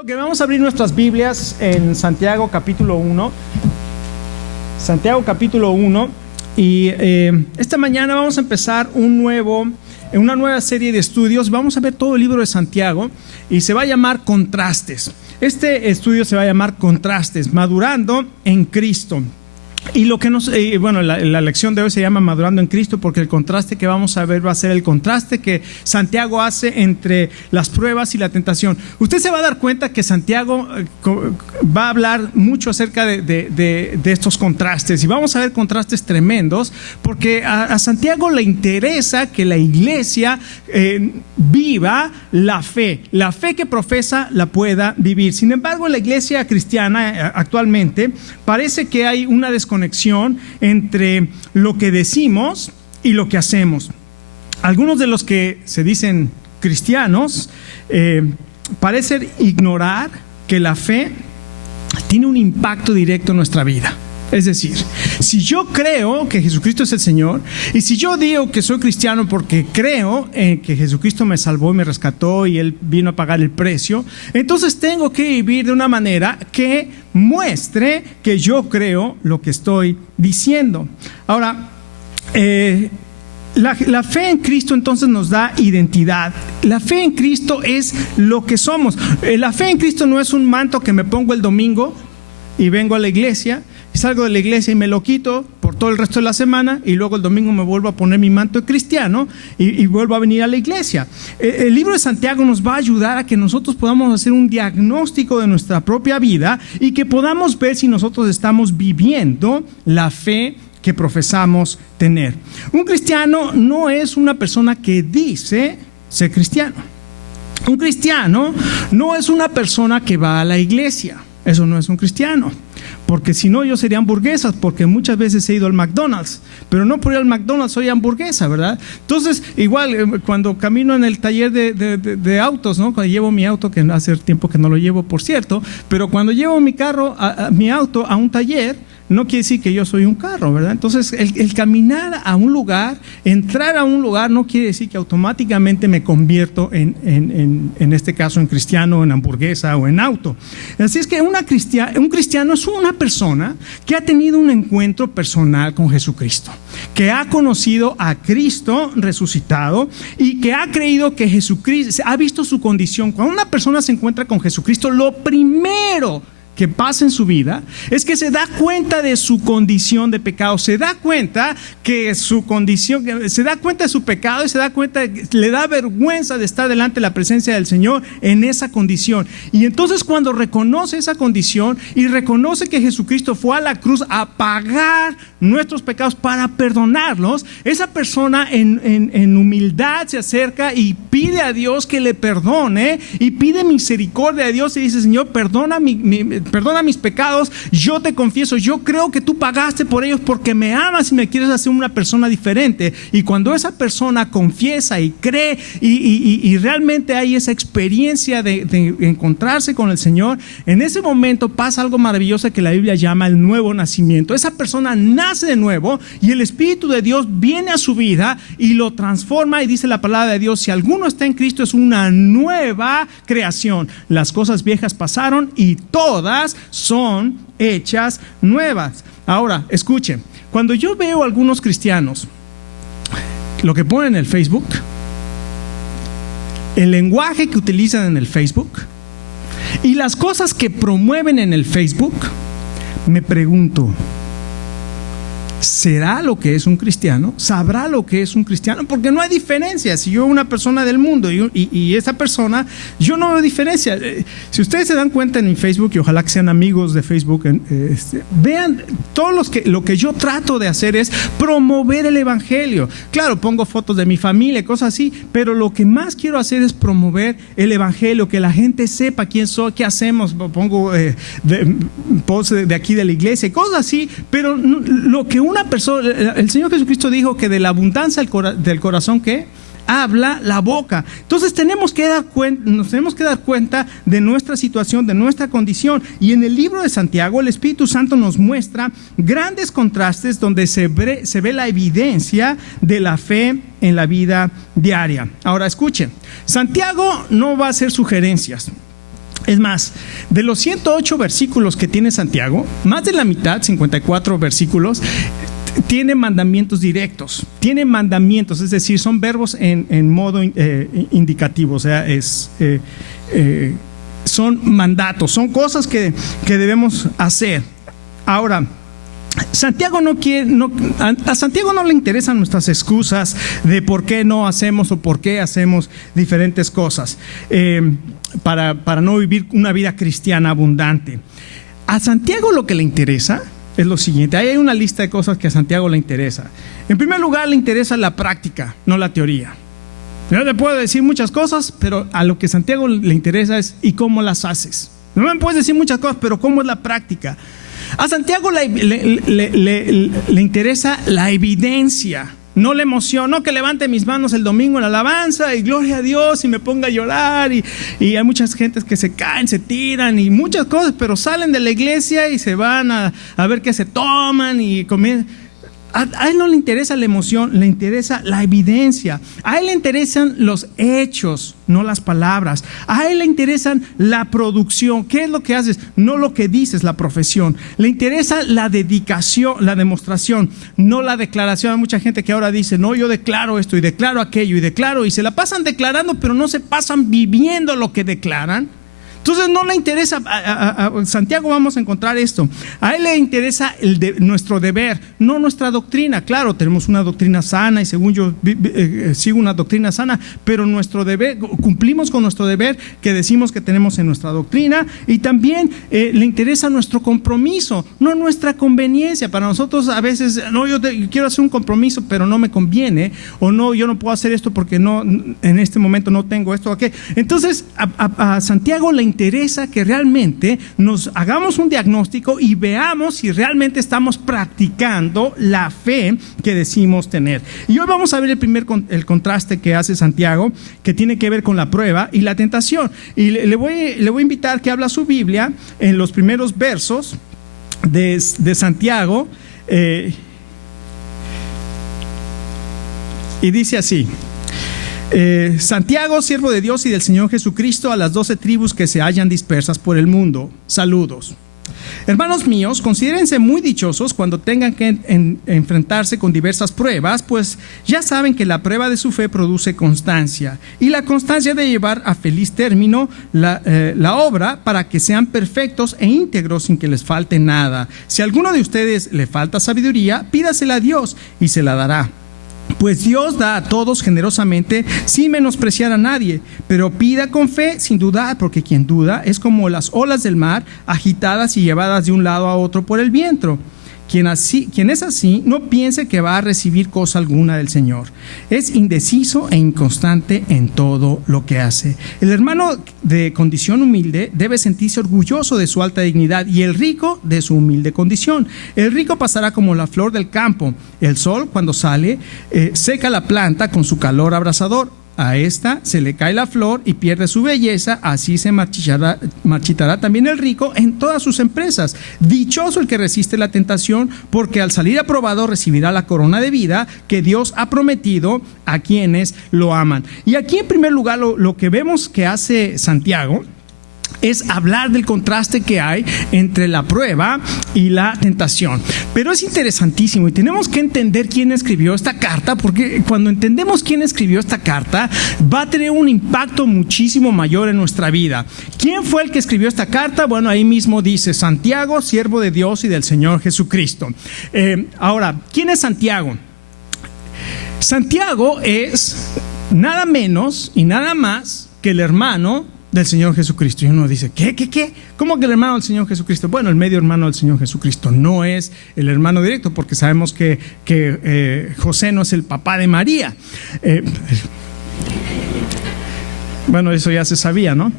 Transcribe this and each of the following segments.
Ok, vamos a abrir nuestras Biblias en Santiago capítulo 1. Santiago capítulo 1. Y esta mañana vamos a empezar una nueva serie de estudios. Vamos a ver todo el libro de Santiago y se va a llamar Contrastes. Este estudio se va a llamar Contrastes, madurando en Cristo. Y lo que la lección de hoy se llama Madurando en Cristo, porque el contraste que vamos a ver va a ser el contraste que Santiago hace entre las pruebas y la tentación. Usted se va a dar cuenta que Santiago va a hablar mucho acerca de estos contrastes, y vamos a ver contrastes tremendos, porque a Santiago le interesa que la iglesia viva la fe que profesa la pueda vivir. Sin embargo, en la iglesia cristiana actualmente parece que hay una desconexión entre lo que decimos y lo que hacemos. Algunos de los que se dicen cristianos parecen ignorar que la fe tiene un impacto directo en nuestra vida. Es decir, si yo creo que Jesucristo es el Señor, y si yo digo que soy cristiano porque creo que Jesucristo me salvó y me rescató y Él vino a pagar el precio, entonces tengo que vivir de una manera que muestre que yo creo lo que estoy diciendo. Ahora, la fe en Cristo entonces nos da identidad. La fe en Cristo es lo que somos. La fe en Cristo no es un manto que me pongo el domingo y vengo a la iglesia, salgo de la iglesia y me lo quito por todo el resto de la semana, y luego el domingo me vuelvo a poner mi manto de cristiano y vuelvo a venir a la iglesia. El libro de Santiago nos va a ayudar a que nosotros podamos hacer un diagnóstico de nuestra propia vida y que podamos ver si nosotros estamos viviendo la fe que profesamos tener. Un cristiano no es una persona que dice ser cristiano. Un cristiano no es una persona que va a la iglesia. Eso no es un cristiano, porque si no, yo sería hamburguesas, porque muchas veces he ido al McDonald's, pero no por ir al McDonald's soy hamburguesa, ¿verdad? Entonces, igual cuando camino en el taller de autos, ¿no? Cuando llevo mi auto, que hace tiempo que no lo llevo, por cierto, pero cuando llevo mi auto a un taller, no quiere decir que yo soy un carro, ¿verdad? Entonces, el caminar a un lugar, entrar a un lugar, no quiere decir que automáticamente me convierto en este caso en cristiano, en hamburguesa o en auto. Así es que un cristiano es una persona que ha tenido un encuentro personal con Jesucristo, que ha conocido a Cristo resucitado y que ha creído que Jesucristo, ha visto su condición. Cuando una persona se encuentra con Jesucristo, lo primero que pasa en su vida es que se da cuenta de su condición de pecado, se da cuenta que su condición, se da cuenta de su pecado y se da cuenta, le da vergüenza de estar delante de la presencia del Señor en esa condición. Y entonces, cuando reconoce esa condición y reconoce que Jesucristo fue a la cruz a pagar nuestros pecados para perdonarlos, esa persona en humildad se acerca y pide a Dios que le perdone, y pide misericordia a Dios y dice: Señor, perdona mis pecados, yo te confieso, yo creo que tú pagaste por ellos porque me amas y me quieres hacer una persona diferente. Y cuando esa persona confiesa y cree y realmente hay esa experiencia de encontrarse con el Señor, en ese momento pasa algo maravilloso que la Biblia llama el nuevo nacimiento. Esa persona nace de nuevo y el Espíritu de Dios viene a su vida y lo transforma, y dice la palabra de Dios: si alguno está en Cristo, es una nueva creación. Las cosas viejas pasaron y todas son hechas nuevas. Ahora, escuchen, cuando yo veo a algunos cristianos, lo que ponen en el Facebook, el lenguaje que utilizan en el Facebook y las cosas que promueven en el Facebook, me pregunto: ¿será lo que es un cristiano? ¿Sabrá lo que es un cristiano? Porque no hay diferencia. Si yo una persona del mundo y esa persona, yo no veo diferencia. Si ustedes se dan cuenta en mi Facebook, y ojalá que sean amigos de Facebook, vean todos lo que yo trato de hacer es promover el evangelio. Claro, pongo fotos de mi familia, cosas así, pero lo que más quiero hacer es promover el evangelio, que la gente sepa quién soy, qué hacemos. Pongo posts de aquí de la iglesia, cosas así, pero lo que una persona, el Señor Jesucristo dijo que de la abundancia del corazón, ¿qué? Habla la boca. Entonces nos tenemos que dar cuenta de nuestra situación, de nuestra condición. Y en el libro de Santiago, el Espíritu Santo nos muestra grandes contrastes donde se ve la evidencia de la fe en la vida diaria. Ahora escuchen, Santiago no va a hacer sugerencias. Es más, de los 108 versículos que tiene Santiago, más de la mitad, 54 versículos, tiene mandamientos directos, tiene mandamientos, es decir, son verbos en modo indicativo, o sea, son mandatos, son cosas que debemos hacer. Ahora, Santiago a Santiago no le interesan nuestras excusas de por qué no hacemos o por qué hacemos diferentes cosas para no vivir una vida cristiana abundante. A Santiago lo que le interesa es lo siguiente. Ahí hay una lista de cosas que a Santiago le interesa. En primer lugar, le interesa la práctica, no la teoría. Yo te puedo decir muchas cosas, pero a lo que a Santiago le interesa es ¿y cómo las haces? No me puedes decir muchas cosas, pero ¿cómo es la práctica? A Santiago le interesa la evidencia, no la emoción, no que levante mis manos el domingo en la alabanza y gloria a Dios y me ponga a llorar y hay muchas gentes que se caen, se tiran y muchas cosas, pero salen de la iglesia y se van a ver qué se toman y comienzan. A él no le interesa la emoción, le interesa la evidencia. A él le interesan los hechos, no las palabras. A él le interesan la producción. ¿Qué es lo que haces? No lo que dices, la profesión. Le interesa la dedicación, la demostración, no la declaración. Hay mucha gente que ahora dice, no, yo declaro esto y declaro aquello y declaro, y se la pasan declarando, pero no se pasan viviendo lo que declaran. Entonces no le interesa, a Santiago vamos a encontrar esto. A él le interesa nuestro deber, no nuestra doctrina. Claro, tenemos una doctrina sana y según yo sigo una doctrina sana, pero nuestro deber, cumplimos con nuestro deber que decimos que tenemos en nuestra doctrina, y también le interesa nuestro compromiso, no nuestra conveniencia. Para nosotros a veces, no, yo quiero hacer un compromiso, pero no me conviene, o no, yo no puedo hacer esto porque no, en este momento no tengo esto o aquello. Entonces a Santiago le interesa que realmente nos hagamos un diagnóstico y veamos si realmente estamos practicando la fe que decimos tener. Y hoy vamos a ver el contraste que hace Santiago, que tiene que ver con la prueba y la tentación. Y le voy a invitar que abra su Biblia en los primeros versos de Santiago, y dice así: Santiago, siervo de Dios y del Señor Jesucristo, a las 12 tribus que se hallan dispersas por el mundo, saludos. Hermanos míos, considérense muy dichosos cuando tengan que enfrentarse con diversas pruebas, pues ya saben que la prueba de su fe produce constancia, y la constancia de llevar a feliz término la obra, para que sean perfectos e íntegros sin que les falte nada. Si a alguno de ustedes le falta sabiduría, pídasela a Dios y se la dará. Pues Dios da a todos generosamente sin menospreciar a nadie, pero pida con fe sin dudar, porque quien duda es como las olas del mar, agitadas y llevadas de un lado a otro por el viento. Quien es así, no piense que va a recibir cosa alguna del Señor. Es indeciso e inconstante en todo lo que hace. El hermano de condición humilde debe sentirse orgulloso de su alta dignidad, y el rico de su humilde condición. El rico pasará como la flor del campo. El sol, cuando sale, seca la planta con su calor abrasador. A esta se le cae la flor y pierde su belleza, así se marchitará también el rico en todas sus empresas. Dichoso el que resiste la tentación, porque al salir aprobado recibirá la corona de vida que Dios ha prometido a quienes lo aman. Y aquí en primer lugar lo que vemos que hace Santiago es hablar del contraste que hay entre la prueba y la tentación. Pero es interesantísimo y tenemos que entender quién escribió esta carta, porque cuando entendemos quién escribió esta carta va a tener un impacto muchísimo mayor en nuestra vida. ¿Quién fue el que escribió esta carta? Bueno, ahí mismo dice: Santiago, siervo de Dios y del Señor Jesucristo. Ahora, ¿quién es Santiago? Santiago es nada menos y nada más que el hermano del Señor Jesucristo. Y uno dice, ¿qué? ¿Cómo que el hermano del Señor Jesucristo? Bueno, el medio hermano del Señor Jesucristo no es el hermano directo, porque sabemos que José no es el papá de María. Bueno, eso ya se sabía, ¿no?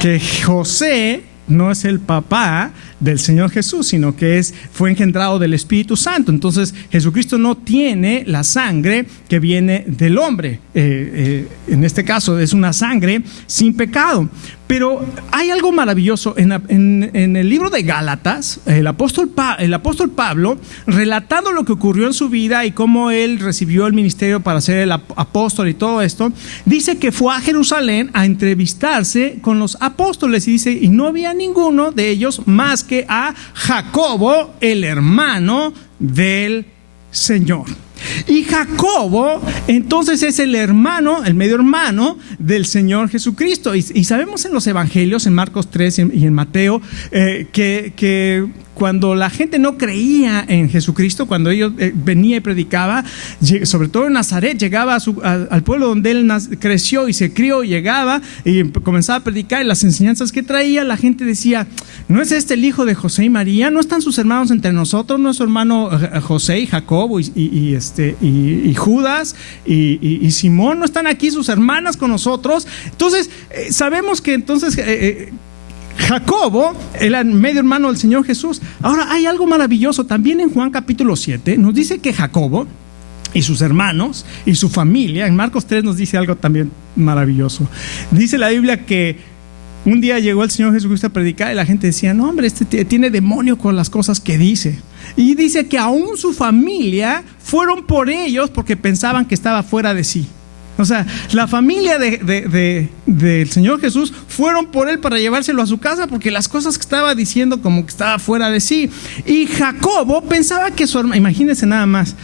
Que José no es el papá del Señor Jesús, sino que fue engendrado del Espíritu Santo. Entonces Jesucristo no tiene la sangre que viene del hombre. En este caso es una sangre sin pecado. Pero hay algo maravilloso en el libro de Gálatas. El apóstol Pablo, relatando lo que ocurrió en su vida y cómo él recibió el ministerio para ser el apóstol y todo esto, dice que fue a Jerusalén a entrevistarse con los apóstoles, y dice, y no había ninguno de ellos más que a Jacobo, el hermano del Señor. Y Jacobo entonces es el hermano, el medio hermano del Señor Jesucristo. Y sabemos en los evangelios, en Marcos 3 y en Mateo, que cuando la gente no creía en Jesucristo, cuando ellos venía y predicaba, sobre todo en Nazaret, llegaba al pueblo donde él creció y se crió, y llegaba y comenzaba a predicar, y las enseñanzas que traía, la gente decía, ¿no es este el hijo de José y María? ¿No están sus hermanos entre nosotros? ¿No es su hermano José y Jacobo y Judas y Simón? ¿No están aquí sus hermanas con nosotros? Entonces sabemos que Jacobo, el medio hermano del Señor Jesús. Ahora hay algo maravilloso también en Juan capítulo 7, nos dice que Jacobo y sus hermanos y su familia, en Marcos 3 nos dice algo también maravilloso. Dice la Biblia que un día llegó el Señor Jesucristo a predicar y la gente decía, no hombre, tiene demonio con las cosas que dice. Y dice que aún su familia fueron por ellos porque pensaban que estaba fuera de sí. O sea, la familia del Señor Jesús fueron por él para llevárselo a su casa porque las cosas que estaba diciendo como que estaba fuera de sí. Y Jacobo pensaba que su hermano, imagínense nada más,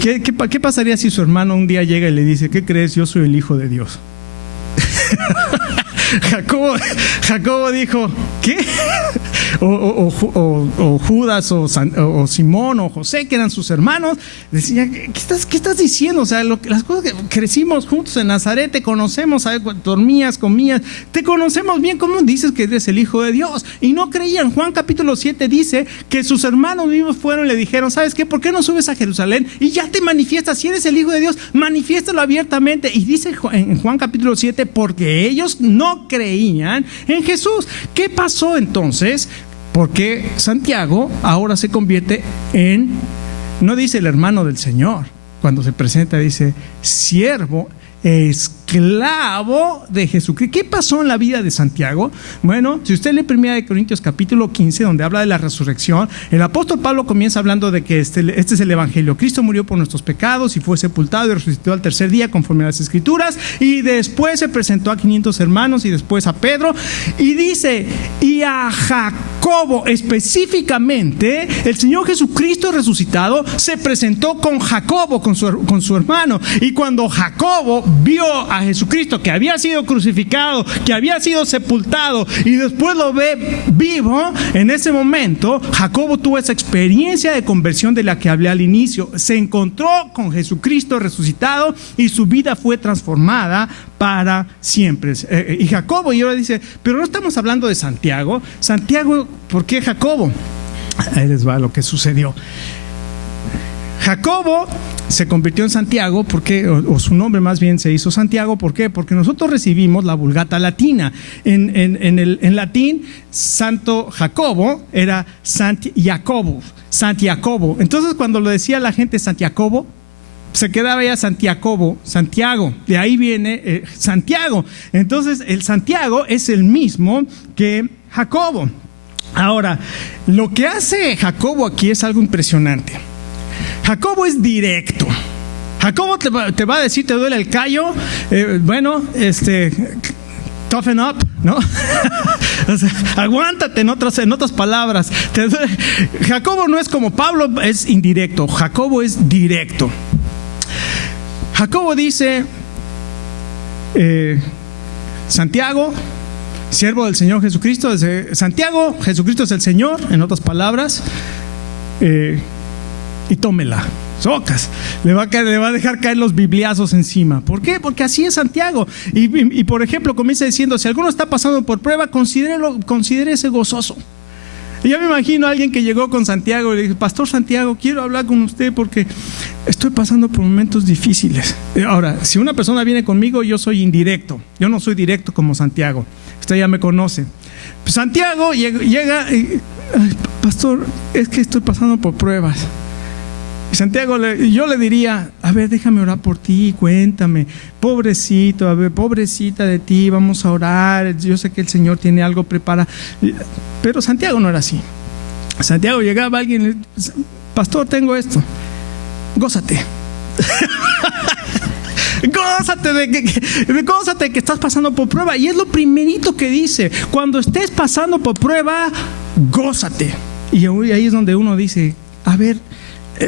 ¿qué pasaría si su hermano un día llega y le dice, ¿qué crees? Yo soy el Hijo de Dios. Jacobo dijo, ¿qué? O Judas o Simón o José, que eran sus hermanos, decía, ¿qué estás diciendo? O sea, las cosas que crecimos juntos en Nazaret, te conocemos, ¿sabes? Dormías, comías, te conocemos bien, ¿cómo dices que eres el Hijo de Dios? Y no creían. Juan capítulo 7 dice que sus hermanos vivos fueron y le dijeron, ¿sabes qué? ¿Por qué no subes a Jerusalén y ya te manifiestas? Si eres el Hijo de Dios, manifiéstalo abiertamente. Y dice en Juan capítulo 7, porque ellos no creían en Jesús. ¿Qué pasó entonces? Porque Santiago ahora se convierte en, no dice el hermano del Señor, cuando se presenta dice siervo, esclavo de Jesucristo. ¿Qué pasó en la vida de Santiago? Bueno, si usted lee 1 Corintios capítulo 15, donde habla de la resurrección, el apóstol Pablo comienza hablando de que este es el evangelio. Cristo murió por nuestros pecados y fue sepultado y resucitó al tercer día conforme a las escrituras, y después se presentó a 500 hermanos y después a Pedro, y dice, y a Jacobo específicamente, el Señor Jesucristo resucitado se presentó con Jacobo, con su hermano. Y cuando Jacobo vio a Jesucristo que había sido crucificado, que había sido sepultado, y después lo ve vivo, en ese momento Jacobo tuvo esa experiencia de conversión de la que hablé al inicio. Se encontró con Jesucristo resucitado y su vida fue transformada para siempre. Y Jacobo, y ahora dice, pero no estamos hablando de Santiago. Santiago, ¿por qué Jacobo? Ahí les va lo que sucedió. Jacobo se convirtió en Santiago porque, o su nombre más bien se hizo Santiago. ¿Por qué? Porque nosotros recibimos la Vulgata latina. En latín, Santo Jacobo era Santiago. Entonces, cuando lo decía la gente Santiago, se quedaba ya Santiago. De ahí viene Santiago. Entonces, el Santiago es el mismo que Jacobo. Ahora, lo que hace Jacobo aquí es algo impresionante. Jacobo es directo. Jacobo te va a decir, ¿te duele el callo? Toughen up, ¿no? O sea, aguántate, en otras palabras. Jacobo no es como Pablo, es indirecto. Jacobo es directo. Jacobo dice, Santiago, siervo del Señor Jesucristo. Santiago, Jesucristo es el Señor, en otras palabras. Y tómela, socas, le va a dejar caer los bibliazos encima. ¿Por qué? Porque así es Santiago. Y por ejemplo, comienza diciendo, si alguno está pasando por prueba, considérese gozoso. Y ya me imagino a alguien que llegó con Santiago y le dijo: Pastor Santiago, quiero hablar con usted porque estoy pasando por momentos difíciles. Ahora, si una persona viene conmigo, yo soy indirecto. Yo no soy directo como Santiago. Usted ya me conoce. Pues Santiago llega y: Pastor, es que estoy pasando por pruebas. Y Santiago, yo le diría: a ver, déjame orar por ti, cuéntame, pobrecito, a ver, pobrecita de ti, vamos a orar, yo sé que el Señor tiene algo preparado. Pero Santiago no era así. Santiago llegaba a alguien y le decía: Pastor, tengo esto, gózate. Gózate que estás pasando por prueba. Y es lo primerito que dice: cuando estés pasando por prueba, gózate. Y ahí es donde uno dice: a ver,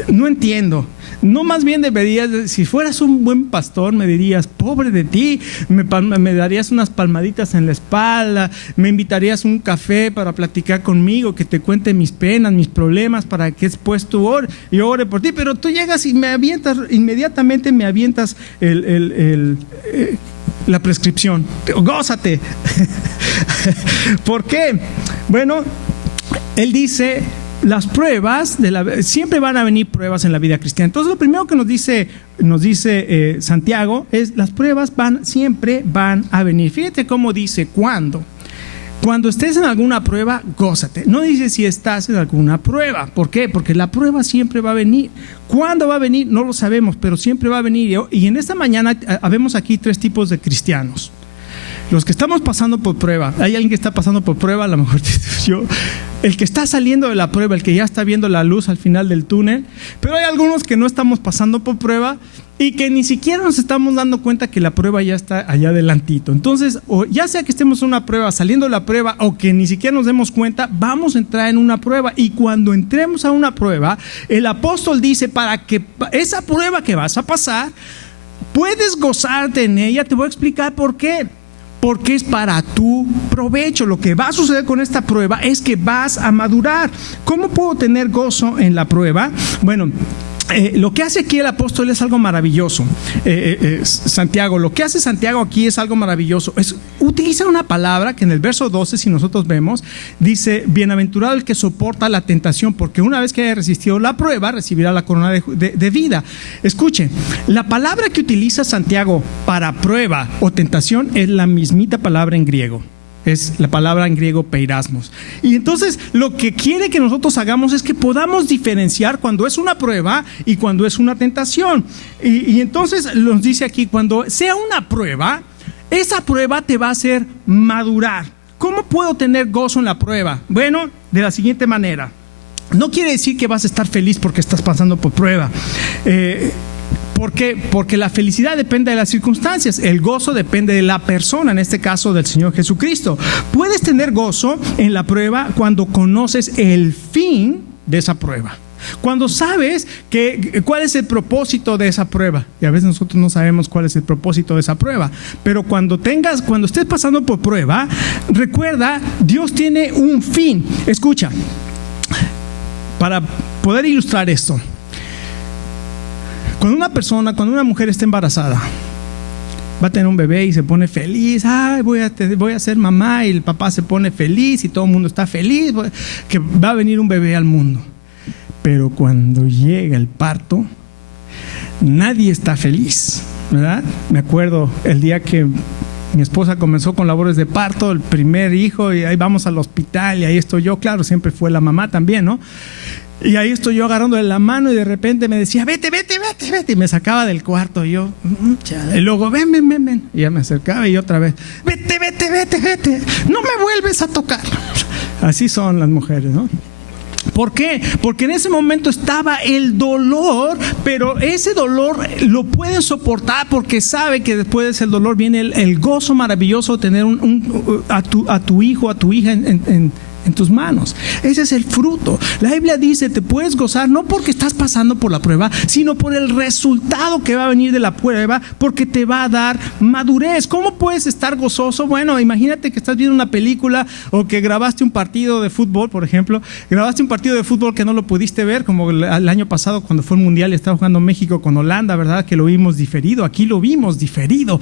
no entiendo. No, más bien deberías, si fueras un buen pastor, me dirías: pobre de ti, me darías unas palmaditas en la espalda, me invitarías a un café para platicar conmigo, que te cuente mis penas, mis problemas, para que después tú yo ore por ti. Pero tú llegas y inmediatamente me avientas la prescripción. Gózate. ¿Por qué? Bueno, él dice: las pruebas siempre van a venir pruebas en la vida cristiana. Entonces, lo primero que nos dice Santiago es: las pruebas siempre van a venir. Fíjate cómo dice: cuando estés en alguna prueba, gózate. No dice si estás en alguna prueba. ¿Por qué? Porque la prueba siempre va a venir. ¿Cuándo va a venir? No lo sabemos, pero siempre va a venir. Y en esta mañana vemos aquí 3 tipos de cristianos. Los que estamos pasando por prueba. Hay alguien que está pasando por prueba, a lo mejor yo. El que está saliendo de la prueba, el que ya está viendo la luz al final del túnel. Pero hay algunos que no estamos pasando por prueba y que ni siquiera nos estamos dando cuenta que la prueba ya está allá adelantito. Entonces, o ya sea que estemos en una prueba, saliendo de la prueba, o que ni siquiera nos demos cuenta, vamos a entrar en una prueba. Y cuando entremos a una prueba, el apóstol dice: para que esa prueba que vas a pasar, puedes gozarte en ella. Te voy a explicar por qué. Porque es para tu provecho. Lo que va a suceder con esta prueba es que vas a madurar. ¿Cómo puedo tener gozo en la prueba? Bueno, lo que hace aquí el apóstol es algo maravilloso. Santiago, lo que hace Santiago aquí es algo maravilloso. Utiliza una palabra que en el verso 12, si nosotros vemos, dice: bienaventurado el que soporta la tentación, porque una vez que haya resistido la prueba, recibirá la corona de vida. Escuchen, la palabra que utiliza Santiago para prueba o tentación es la mismita palabra en griego. Es la palabra en griego peirasmos. Y entonces lo que quiere que nosotros hagamos es que podamos diferenciar cuando es una prueba y cuando es una tentación. Y entonces nos dice aquí: cuando sea una prueba, esa prueba te va a hacer madurar. ¿Cómo puedo tener gozo en la prueba? Bueno, de la siguiente manera. No quiere decir que vas a estar feliz porque estás pasando por prueba. ¿Por qué? Porque la felicidad depende de las circunstancias. El gozo depende de la persona, en este caso del Señor Jesucristo. Puedes tener gozo en la prueba cuando conoces el fin de esa prueba. Cuando sabes cuál es el propósito de esa prueba. Y a veces nosotros no sabemos cuál es el propósito de esa prueba. Pero cuando estés pasando por prueba, recuerda, Dios tiene un fin. Escucha, para poder ilustrar esto. Cuando una mujer está embarazada, va a tener un bebé y se pone feliz: ay, voy a ser mamá, y el papá se pone feliz y todo el mundo está feliz, que va a venir un bebé al mundo. Pero cuando llega el parto, nadie está feliz, ¿verdad? Me acuerdo el día que mi esposa comenzó con labores de parto, el primer hijo, y ahí vamos al hospital y ahí estoy yo, claro, siempre fue la mamá también, ¿no? Y ahí estoy yo agarrándole la mano y de repente me decía: vete. Y me sacaba del cuarto y yo, y luego ven. Y ya me acercaba y otra vez: vete. No me vuelves a tocar. Así son las mujeres, ¿no? ¿Por qué? Porque en ese momento estaba el dolor, pero ese dolor lo pueden soportar porque sabe que después de ese dolor viene el gozo maravilloso de tener a tu hijo, a tu hija en tus manos. Ese es el fruto. La Biblia dice: te puedes gozar no porque estás pasando por la prueba, sino por el resultado que va a venir de la prueba, porque te va a dar madurez. ¿Cómo puedes estar gozoso? Bueno, imagínate que estás viendo una película o que grabaste un partido de fútbol, por ejemplo. Grabaste un partido de fútbol que no lo pudiste ver, como el año pasado cuando fue el Mundial y estaba jugando México con Holanda, ¿verdad? Que lo vimos diferido. Aquí lo vimos diferido.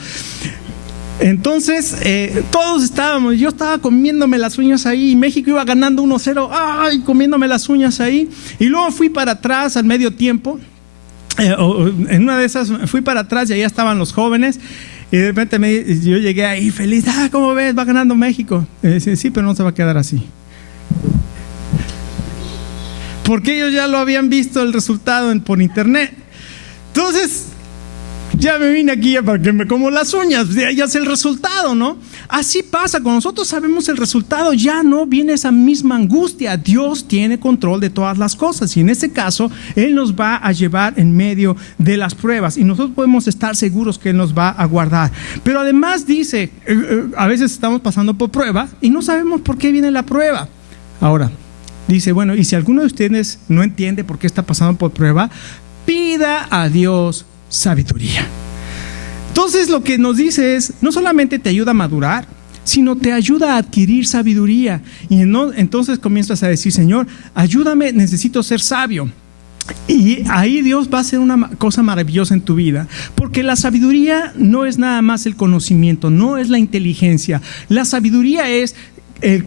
Entonces, yo estaba comiéndome las uñas ahí, y México iba ganando 1-0, ay, comiéndome las uñas ahí, y luego fui para atrás al medio tiempo, en una de esas fui para atrás y allá estaban los jóvenes, y de repente yo llegué ahí feliz, ¿cómo ves? Va ganando México. Sí, pero no se va a quedar así. Porque ellos ya lo habían visto el resultado por internet. Entonces, ya me vine aquí para que me como las uñas, ya sé el resultado, ¿no? Así pasa, cuando nosotros sabemos el resultado, ya no viene esa misma angustia. Dios tiene control de todas las cosas y en este caso, Él nos va a llevar en medio de las pruebas y nosotros podemos estar seguros que Él nos va a guardar. Pero además dice, a veces estamos pasando por prueba y no sabemos por qué viene la prueba. Ahora, dice, bueno, y si alguno de ustedes no entiende por qué está pasando por prueba, pida a Dios sabiduría. Entonces lo que nos dice es, no solamente te ayuda a madurar, sino te ayuda a adquirir sabiduría. Y entonces comienzas a decir, Señor, ayúdame, necesito ser sabio. Y ahí Dios va a hacer una cosa maravillosa en tu vida, porque la sabiduría no es nada más el conocimiento, no es la inteligencia. La sabiduría es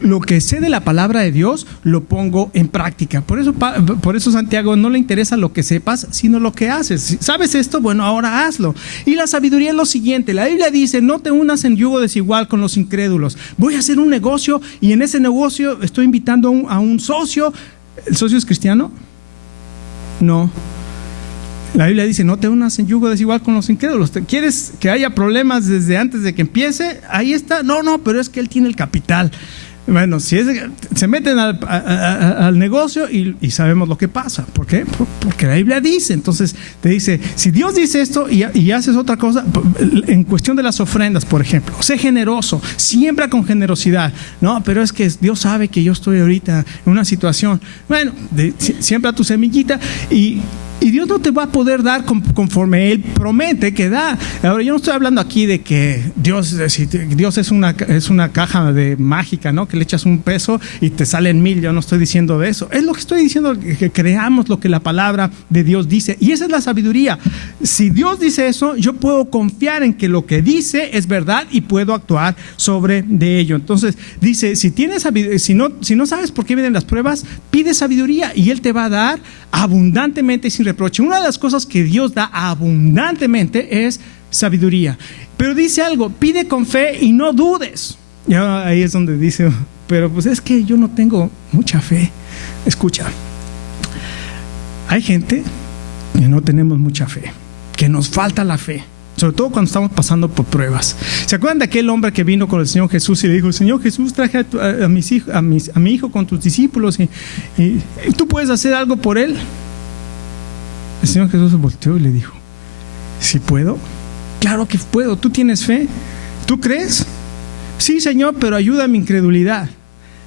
lo que sé de la palabra de Dios, lo pongo en práctica. Por eso Santiago no le interesa lo que sepas, sino lo que haces. ¿Sabes esto? Bueno, ahora hazlo. Y la sabiduría es lo siguiente. La Biblia dice, no te unas en yugo desigual con los incrédulos. Voy a hacer un negocio y en ese negocio estoy invitando a un socio. ¿El socio es cristiano? No. La Biblia dice, no te unas en yugo desigual con los incrédulos. ¿Quieres que haya problemas desde antes de que empiece? Ahí está. No, pero es que él tiene el capital. Bueno, se meten al negocio y sabemos lo que pasa. ¿Por qué? Porque la Biblia dice. Entonces te dice, si Dios dice esto y haces otra cosa, en cuestión de las ofrendas, por ejemplo, sé generoso, siembra con generosidad. No, pero es que Dios sabe que yo estoy ahorita en una situación. Bueno, siembra tu semillita y Dios no te va a poder dar conforme Él promete que da. Ahora, yo no estoy hablando aquí de que Dios es una caja mágica, ¿no? Que le echas un peso y te salen 1000. Yo no estoy diciendo de eso. Es lo que estoy diciendo, que creamos lo que la palabra de Dios dice. Y esa es la sabiduría. Si Dios dice eso, yo puedo confiar en que lo que dice es verdad y puedo actuar sobre de ello. Entonces, dice, si no sabes por qué vienen las pruebas, pide sabiduría y Él te va a dar abundantemente y sin reproche. Una de las cosas que Dios da abundantemente es sabiduría. Pero dice algo, pide con fe y no dudes. Y ahí es donde dice, pero pues es que yo no tengo mucha fe. Escucha, hay gente que no tenemos mucha fe, que nos falta la fe, sobre todo cuando estamos pasando por pruebas. ¿Se acuerdan de aquel hombre que vino con el Señor Jesús y le dijo, Señor Jesús, traje a mi hijo con tus discípulos y tú puedes hacer algo por él? El Señor Jesús se volteó y le dijo, ¿sí puedo? Claro que puedo. ¿Tú tienes fe? ¿Tú crees? Sí, Señor, pero ayuda a mi incredulidad.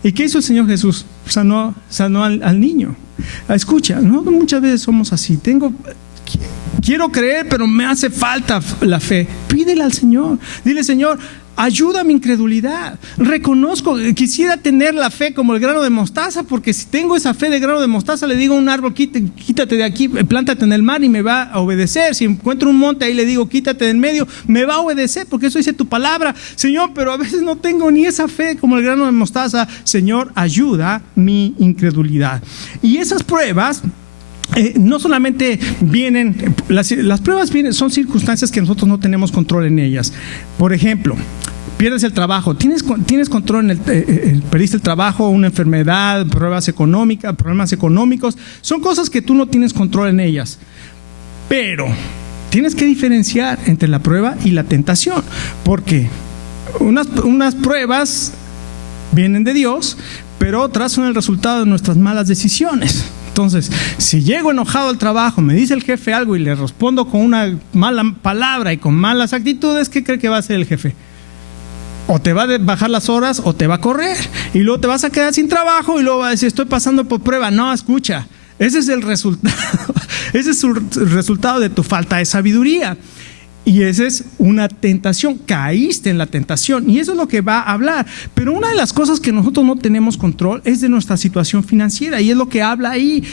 ¿Y qué hizo el Señor Jesús? Sanó al niño. Escucha, ¿no? Muchas veces somos así. Quiero creer, pero me hace falta la fe. Pídele al Señor. Dile, Señor, ayuda a mi incredulidad. Reconozco, quisiera tener la fe como el grano de mostaza, porque si tengo esa fe de grano de mostaza, le digo a un árbol, quítate de aquí, plántate en el mar y me va a obedecer. Si encuentro un monte, ahí le digo, quítate de en medio, me va a obedecer, porque eso dice tu palabra. Señor, pero a veces no tengo ni esa fe como el grano de mostaza. Señor, ayuda mi incredulidad. Y esas pruebas no solamente vienen, las pruebas son circunstancias que nosotros no tenemos control en ellas. Por ejemplo, pierdes el trabajo, tienes control perdiste el trabajo, una enfermedad, problemas económicos, son cosas que tú no tienes control en ellas. Pero tienes que diferenciar entre la prueba y la tentación, porque unas pruebas vienen de Dios, pero otras son el resultado de nuestras malas decisiones. Entonces, si llego enojado al trabajo, me dice el jefe algo y le respondo con una mala palabra y con malas actitudes, ¿qué cree que va a hacer el jefe? O te va a bajar las horas o te va a correr. Y luego te vas a quedar sin trabajo y luego va a decir, estoy pasando por prueba. No, escucha, ese es el resultado. Ese es el resultado de tu falta de sabiduría. Y esa es una tentación, caíste en la tentación y eso es lo que va a hablar. Pero una de las cosas que nosotros no tenemos control es de nuestra situación financiera y es lo que habla ahí.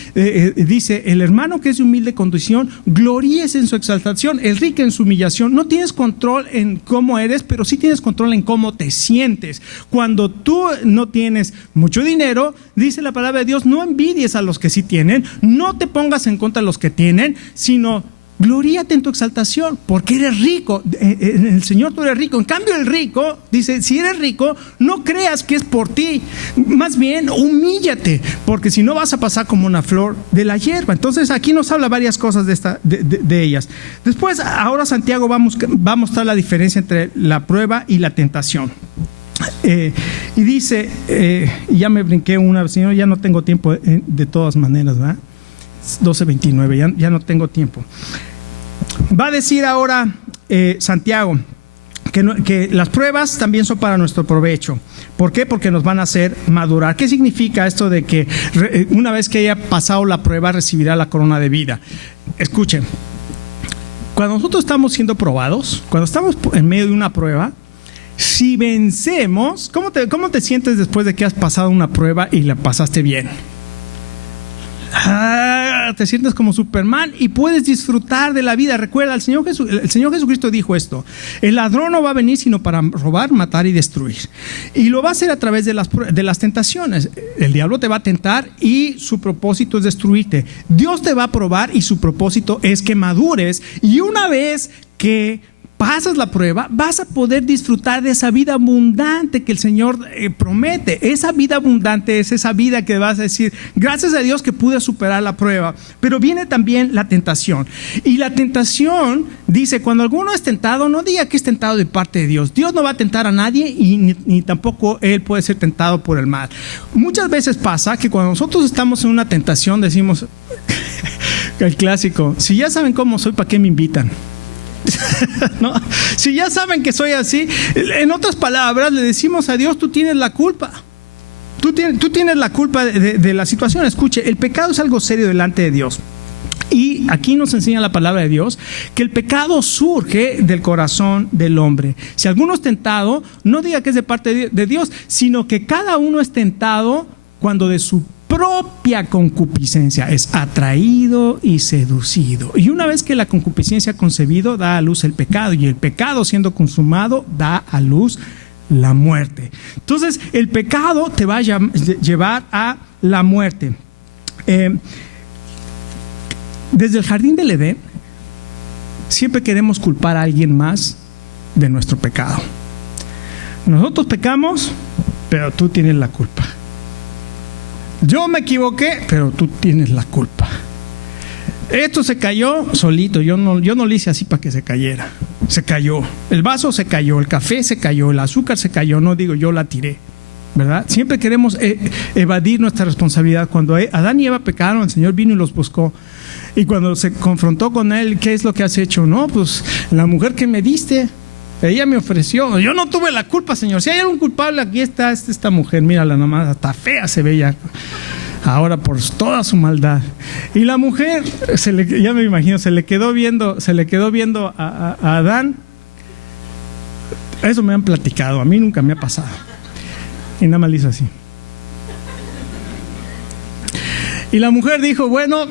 Dice, el hermano que es de humilde condición, gloríese en su exaltación, el rico en su humillación. No tienes control en cómo eres, pero sí tienes control en cómo te sientes. Cuando tú no tienes mucho dinero, dice la palabra de Dios, no envidies a los que sí tienen, no te pongas en contra de los que tienen, sino gloríate en tu exaltación, porque eres rico. En el Señor tú eres rico. En cambio el rico, dice, si eres rico, no creas que es por ti. Más bien, humíllate, porque si no vas a pasar como una flor de la hierba. Entonces aquí nos habla varias cosas de ellas. Después, ahora Santiago va a mostrar la diferencia entre la prueba y la tentación. Y dice, ya me brinqué una, señor, ya no tengo tiempo de todas maneras, ¿verdad? 12:29, ya no tengo tiempo. Va a decir ahora Santiago que las pruebas también son para nuestro provecho. ¿Por qué? Porque nos van a hacer madurar. ¿Qué significa esto de que una vez que haya pasado la prueba recibirá la corona de vida? Escuchen, cuando nosotros estamos siendo probados, cuando estamos en medio de una prueba, si vencemos, ¿cómo te sientes después de que has pasado una prueba y la pasaste bien? Te sientes como Superman y puedes disfrutar de la vida. Recuerda, el Señor Jesucristo dijo esto: el ladrón no va a venir sino para robar, matar y destruir, y lo va a hacer a través de las tentaciones. El diablo te va a tentar y su propósito es destruirte. Dios te va a probar y su propósito es que madures, y una vez que pasas la prueba, vas a poder disfrutar de esa vida abundante que el Señor promete. Esa vida abundante es esa vida que vas a decir, gracias a Dios que pude superar la prueba. Pero viene también la tentación. Y la tentación, dice, cuando alguno es tentado, no diga que es tentado de parte de Dios. Dios no va a tentar a nadie y ni tampoco Él puede ser tentado por el mal. Muchas veces pasa que cuando nosotros estamos en una tentación decimos, el clásico, si ya saben cómo soy, ¿para qué me invitan? ¿No? Si ya saben que soy así, en otras palabras le decimos a Dios, tú tienes la culpa. Tú tienes la culpa de la situación. Escuche, el pecado es algo serio delante de Dios. Y aquí nos enseña la palabra de Dios que el pecado surge del corazón del hombre. Si alguno es tentado, no diga que es de parte de Dios, sino que cada uno es tentado cuando de su propia concupiscencia es atraído y seducido. Y una vez que la concupiscencia ha concebido, da a luz el pecado, y el pecado siendo consumado da a luz la muerte. Entonces el pecado te va a llevar a la muerte. Desde el jardín del Edén siempre queremos culpar a alguien más de nuestro pecado. Nosotros pecamos, pero tú tienes la culpa. Yo me equivoqué, pero tú tienes la culpa. Esto se cayó solito, yo no lo hice así para que se cayera. Se cayó, el vaso se cayó, el café se cayó, el azúcar se cayó, no digo yo la tiré, ¿verdad? Siempre queremos evadir nuestra responsabilidad. Cuando Adán y Eva pecaron, el Señor vino y los buscó. Y cuando se confrontó con él, ¿qué es lo que has hecho? No, pues la mujer que me diste, ella me ofreció. Yo no tuve la culpa, Señor. Si hay algún culpable, aquí está esta mujer. Mírala nomás, hasta fea se ve ya ahora por toda su maldad. Y la mujer, ya me imagino, se le quedó viendo a Adán. Eso me han platicado, a mí nunca me ha pasado. Y nada más le hizo así. Y la mujer dijo, bueno,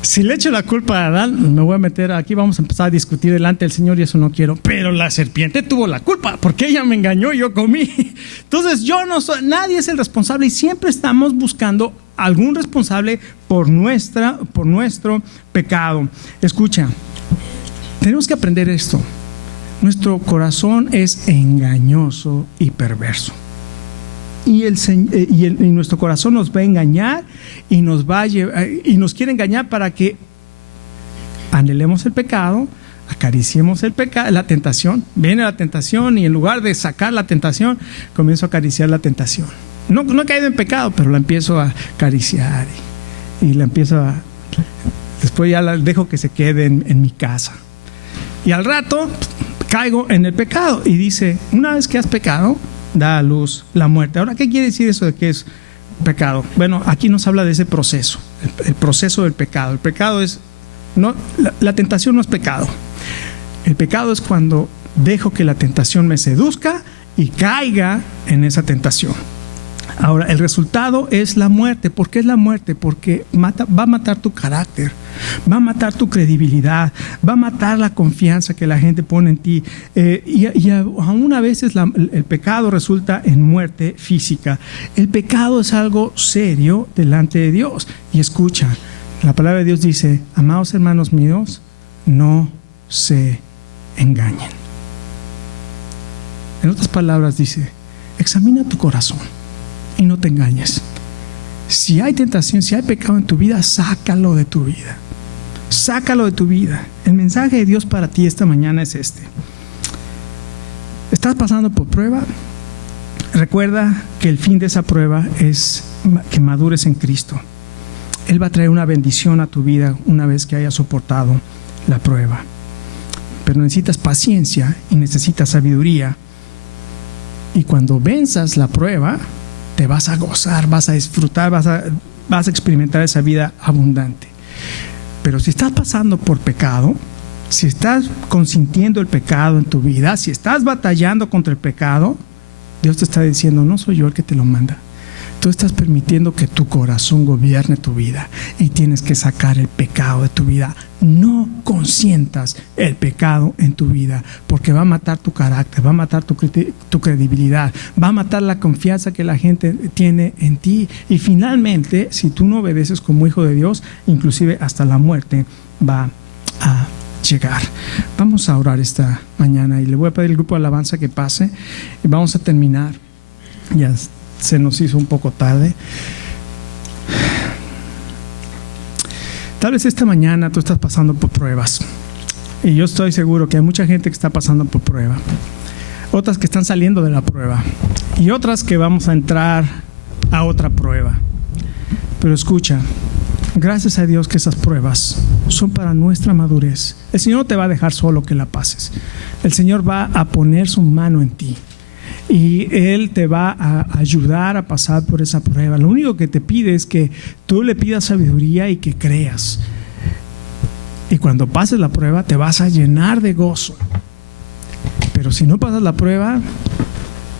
si le echo la culpa a Adán, me voy a meter aquí, vamos a empezar a discutir delante del Señor y eso no quiero. Pero la serpiente tuvo la culpa porque ella me engañó y yo comí. Entonces yo no soy, nadie es el responsable, y siempre estamos buscando algún responsable por nuestro pecado. Escucha, tenemos que aprender esto. Nuestro corazón es engañoso y perverso. Y nuestro corazón nos va a engañar y nos va a llevar, y nos quiere engañar para que anhelemos el pecado, acariciemos el pecado, la tentación. Viene la tentación y en lugar de sacar la tentación, comienzo a acariciar la tentación. No he caído en pecado, pero la empiezo a acariciar y la empiezo a... Después ya la dejo que se quede en mi casa. Y al rato caigo en el pecado y dice, una vez que has pecado, da a luz la muerte. Ahora, ¿qué quiere decir eso de que es pecado? Bueno, aquí nos habla de ese proceso, el proceso del pecado. El pecado es, no, la tentación no es pecado. El pecado es cuando dejo que la tentación me seduzca y caiga en esa tentación. Ahora, el resultado es la muerte. ¿Por qué es la muerte? Porque va a matar tu carácter, va a matar tu credibilidad, va a matar la confianza que la gente pone en ti. Y aún a veces el pecado resulta en muerte física. El pecado es algo serio delante de Dios. Y escucha, la palabra de Dios dice: amados hermanos míos, no se engañen. En otras palabras dice: examina tu corazón y no te engañes. Si hay tentación, si hay pecado en tu vida, sácalo de tu vida. Sácalo de tu vida. El mensaje de Dios para ti esta mañana es este: ¿estás pasando por prueba? Recuerda que el fin de esa prueba es que madures en Cristo. Él va a traer una bendición a tu vida una vez que hayas soportado la prueba. Pero necesitas paciencia y necesitas sabiduría. Y cuando venzas la prueba, te vas a gozar, vas a disfrutar, vas a experimentar esa vida abundante. Pero si estás pasando por pecado, si estás consintiendo el pecado en tu vida, si estás batallando contra el pecado, Dios te está diciendo: no soy yo el que te lo manda. Tú estás permitiendo que tu corazón gobierne tu vida y tienes que sacar el pecado de tu vida. No consientas el pecado en tu vida, porque va a matar tu carácter, va a matar tu credibilidad, va a matar la confianza que la gente tiene en ti. Y finalmente, si tú no obedeces como hijo de Dios, inclusive hasta la muerte va a llegar. Vamos a orar esta mañana y le voy a pedir al grupo de alabanza que pase y vamos a terminar. Ya se nos hizo un poco tarde. Tal vez esta mañana tú estás pasando por pruebas, y yo estoy seguro que hay mucha gente que está pasando por prueba, otras que están saliendo de la prueba y otras que vamos a entrar a otra prueba. Pero escucha, gracias a Dios que esas pruebas son para nuestra madurez. El Señor no te va a dejar solo que la pases. El Señor va a poner su mano en ti y Él te va a ayudar a pasar por esa prueba. Lo único que te pide es que tú le pidas sabiduría y que creas. Y cuando pases la prueba te vas a llenar de gozo. Pero si no pasas la prueba,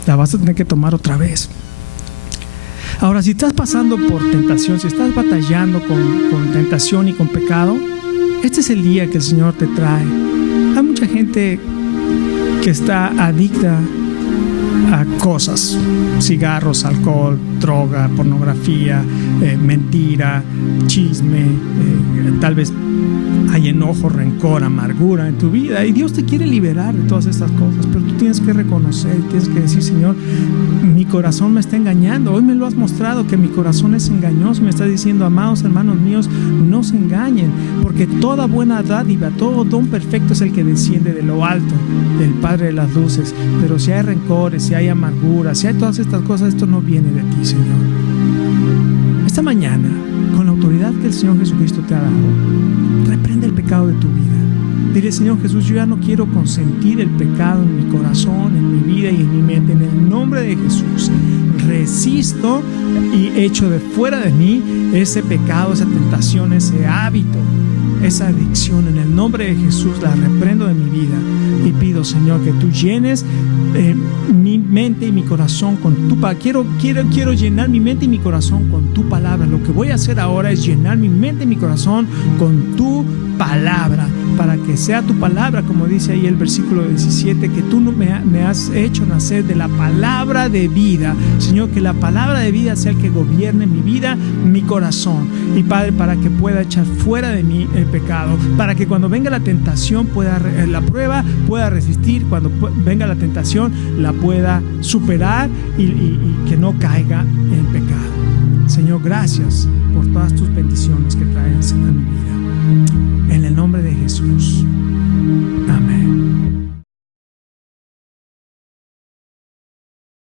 la vas a tener que tomar otra vez. Ahora, si estás pasando por tentación, si estás batallando con tentación y con pecado, este es el día que el Señor te trae. Hay mucha gente que está adicta a cosas: cigarros, alcohol, droga, pornografía, mentira, chisme, tal vez hay enojo, rencor, amargura en tu vida, y Dios te quiere liberar de todas estas cosas, pero tú tienes que reconocer, tienes que decir: Señor, mi corazón me está engañando. Hoy me lo has mostrado que mi corazón es engañoso. Me estás diciendo: amados hermanos míos, no se engañen, porque toda buena dádiva, todo don perfecto es el que desciende de lo alto, del Padre de las luces. Pero si hay rencores, si hay amargura, si hay todas estas cosas, esto no viene de ti, Señor. Esta mañana, con la autoridad que el Señor Jesucristo te ha dado, reprende el pecado de tu vida. Dile: Señor Jesús, yo ya no quiero consentir el pecado en mi corazón, en mi vida y en mi mente. En el nombre de Jesús, resisto y echo de fuera de mí ese pecado, esa tentación, ese hábito, esa adicción. En el nombre de Jesús la reprendo de mi vida y pido, Señor, que tú llenes mi mente y mi corazón con tu palabra. Quiero llenar mi mente y mi corazón con tu palabra. Lo que voy a hacer ahora es llenar mi mente y mi corazón con tu palabra, para que sea tu palabra, como dice ahí el versículo 17, que tú me has hecho nacer de la palabra de vida. Señor, que la palabra de vida sea el que gobierne mi vida, mi corazón. Y Padre, para que pueda echar fuera de mí el pecado, para que cuando venga la tentación, la prueba, pueda resistir. Cuando venga la tentación, la pueda superar y que no caiga en pecado. Señor, gracias por todas tus bendiciones que traes a mi vida.